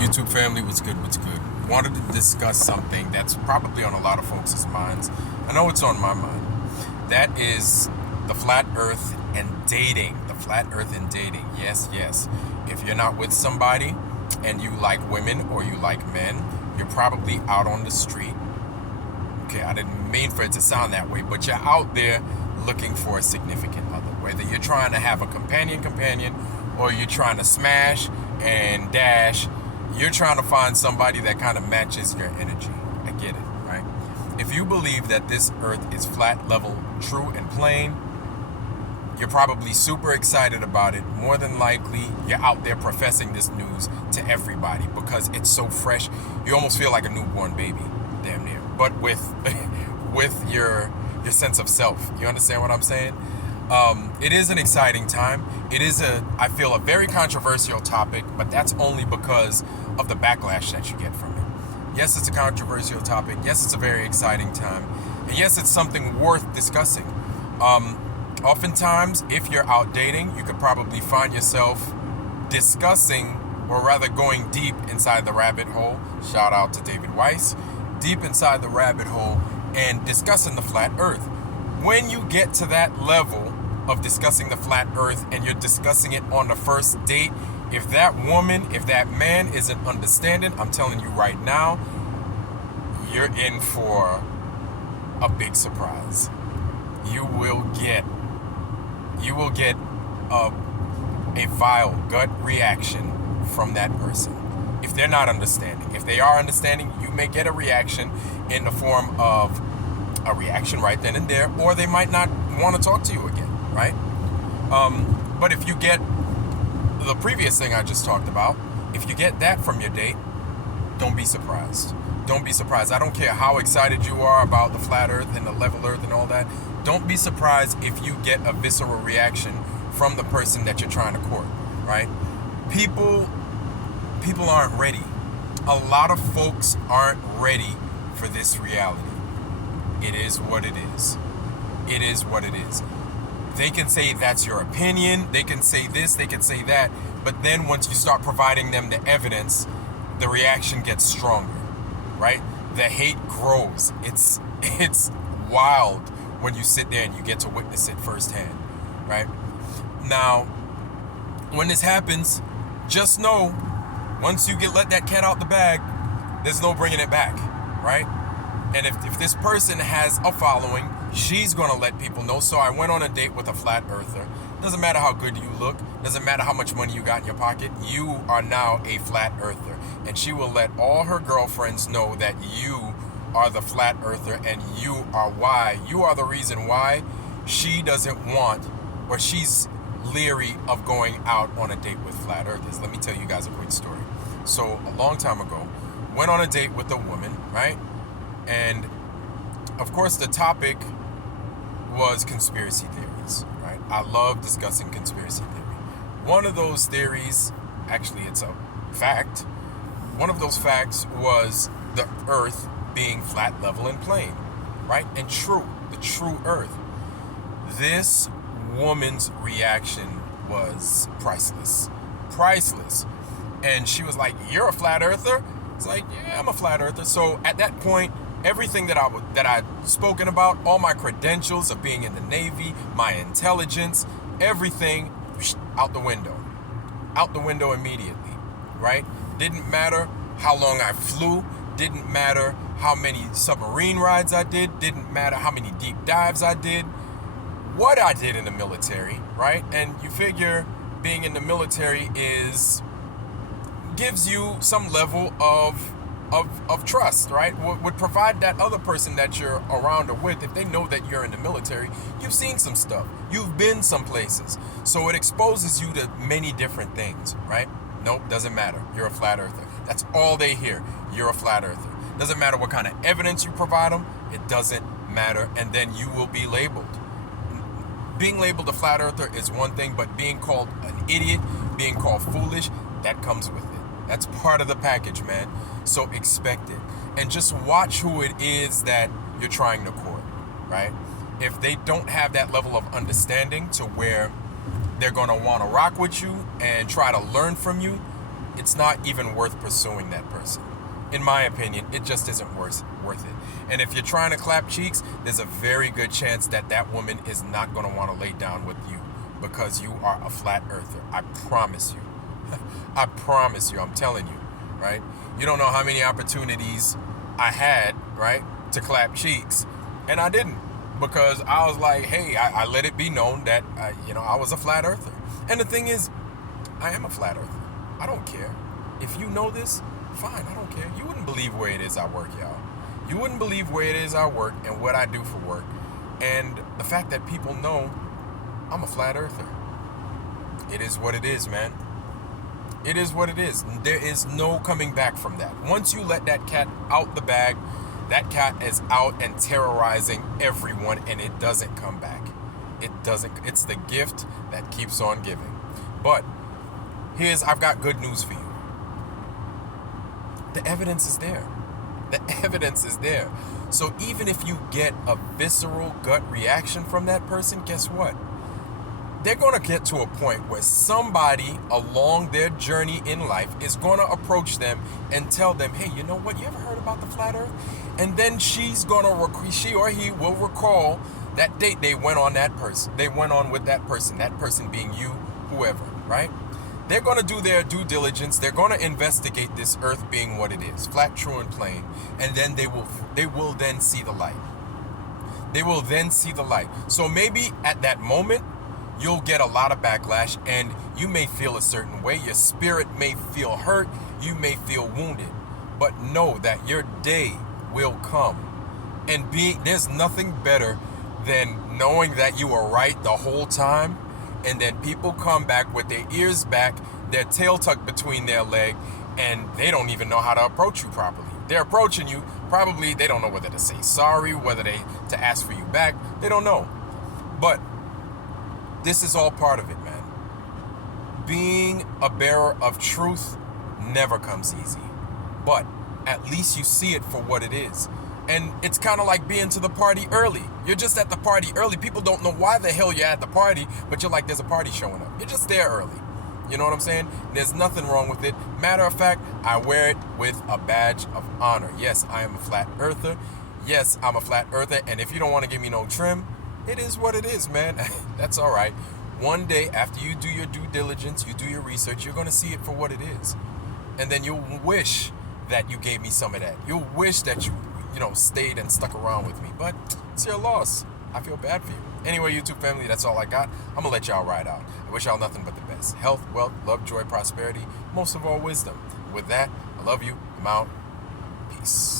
YouTube family, what's good, what's good? Wanted to discuss something that's probably on a lot of folks' minds. I know it's on my mind. That is the flat earth and dating. The flat earth and dating. Yes, yes. If you're not with somebody and you like women or you like men, you're probably out on the street. Okay, I didn't mean for it to sound that way, but you're out there looking for a significant other. Whether you're trying to have a companion, or you're trying to smash and dash, you're trying to find somebody that kind of matches your energy. I get it, right? If you believe that this earth is flat, level, true, and plain, you're probably super excited about it. More than likely, you're out there professing this news to everybody because it's so fresh. You almost feel like a newborn baby, damn near. But with with your sense of self. You understand what I'm saying? It is an exciting time. It is I feel, a very controversial topic, but that's only because of the backlash that you get from it. Yes, it's a controversial topic. Yes, it's a very exciting time. And yes, it's something worth discussing. Oftentimes, if you're out dating, you could probably find yourself discussing, or rather going deep inside the rabbit hole. Shout out to David Weiss. Deep inside the rabbit hole and discussing the flat earth. When you get to that level of discussing the flat earth and you're discussing it on the first date, if that woman, if that man isn't understanding, I'm telling you right now, you're in for a big surprise. You will get a vile gut reaction from that person if they're not understanding. If they are understanding, you may get a reaction in the form of a reaction right then and there, or they might not want to talk to you again, right? But if you get the previous thing I just talked about, if you get that from your date, don't be surprised. Don't be surprised. I don't care how excited you are about the flat earth and the level earth and all that. Don't be surprised if you get a visceral reaction from the person that you're trying to court, right? People aren't ready. A lot of folks aren't ready for this reality. It is what it is. It is what it is. They can say that's your opinion. They can say this, they can say that. But then once you start providing them the evidence, the reaction gets stronger, right? The hate grows. It's wild when you sit there and you get to witness it firsthand, right? Now, when this happens, just know, once you let that cat out the bag, there's no bringing it back, right? And if this person has a following, she's going to let people know. So I went on a date with a flat earther. Doesn't matter how good you look. Doesn't matter how much money you got in your pocket. You are now a flat earther. And she will let all her girlfriends know that you are the flat earther and you are why. You are the reason why she doesn't want, or she's leery of going out on a date with flat earthers. Let me tell you guys a quick story. So a long time ago, went on a date with a woman, right? And of course the topic was conspiracy theories, right? I love discussing conspiracy theory. One of those theories, actually it's a fact, one of those facts was the earth being flat, level, and plain, right? And true, the true earth. This woman's reaction was priceless. Priceless. And she was like, "You're a flat earther?" It's like, "Yeah, I'm a flat earther." So at that point, everything that I'd spoken about, all my credentials of being in the Navy, my intelligence, everything, out the window. Out the window immediately, right? Didn't matter how long I flew, didn't matter how many submarine rides I didn't matter how many deep dives I did, what I did in the military, right? And you figure being in the military gives you some level of trust, right? Would provide that other person that you're around or with, if they know that you're in the military, you've seen some stuff, you've been some places, so it exposes you to many different things, right? Nope, doesn't matter. You're a flat earther. That's all they hear. You're a flat earther. Doesn't matter what kind of evidence you provide them. It doesn't matter, and then you will be labeled. Being labeled a flat earther is one thing, but being called an idiot, being called foolish, that comes with it. That's part of the package, man. So expect it. And just watch who it is that you're trying to court, right? If they don't have that level of understanding to where they're going to want to rock with you and try to learn from you, it's not even worth pursuing that person. In my opinion, it just isn't worth it. And if you're trying to clap cheeks, there's a very good chance that that woman is not going to want to lay down with you because you are a flat earther. I promise you. I promise you, I'm telling you, right? You don't know how many opportunities I had, right, to clap cheeks, and I didn't, because I was like, hey, I let it be known that, I was a flat earther. And the thing is, I am a flat earther. I don't care. If you know this, fine, I don't care. You wouldn't believe where it is I work, y'all. You wouldn't believe where it is I work and what I do for work. And the fact that people know I'm a flat earther. It is what it is, man. It is what it is. There is no coming back from that. Once you let that cat out the bag, that cat is out and terrorizing everyone, and it doesn't come back. It doesn't. It's the gift that keeps on giving. But I've got good news for you. The evidence is there. The evidence is there. So even if you get a visceral gut reaction from that person, guess what? They're going to get to a point where somebody along their journey in life is going to approach them and tell them, hey, you know what? You ever heard about the flat earth? And then she or he will recall that date they went on with that person being you, whoever, right? They're going to do their due diligence. They're going to investigate this earth being what it is, flat, true, and plain. And then they will then see the light. They will then see the light. So maybe at that moment, you'll get a lot of backlash, and you may feel a certain way. Your spirit may feel hurt. You may feel wounded. But know that your day will come. And there's nothing better than knowing that you were right the whole time, and then people come back with their ears back, their tail tucked between their leg, and they don't even know how to approach you properly. They're approaching you, probably they don't know whether to say sorry, to ask for you back. They don't know. But this is all part of it, man. Being a bearer of truth never comes easy. But at least you see it for what it is. And it's kind of like being to the party early. You're just at the party early. People don't know why the hell you're at the party, but you're like, there's a party showing up. You're just there early. You know what I'm saying? There's nothing wrong with it. Matter of fact, I wear it with a badge of honor. Yes, I am a flat earther. Yes, I'm a flat earther. And if you don't want to give me no trim, it is what it is, man. That's all right. One day, after you do your due diligence, you do your research, you're going to see it for what it is. And then you'll wish that you gave me some of that. You'll wish that you stayed and stuck around with me. But it's your loss. I feel bad for you. Anyway, YouTube family, that's all I got. I'm going to let y'all ride out. I wish y'all nothing but the best. Health, wealth, love, joy, prosperity, most of all, wisdom. With that, I love you. I'm out. Peace.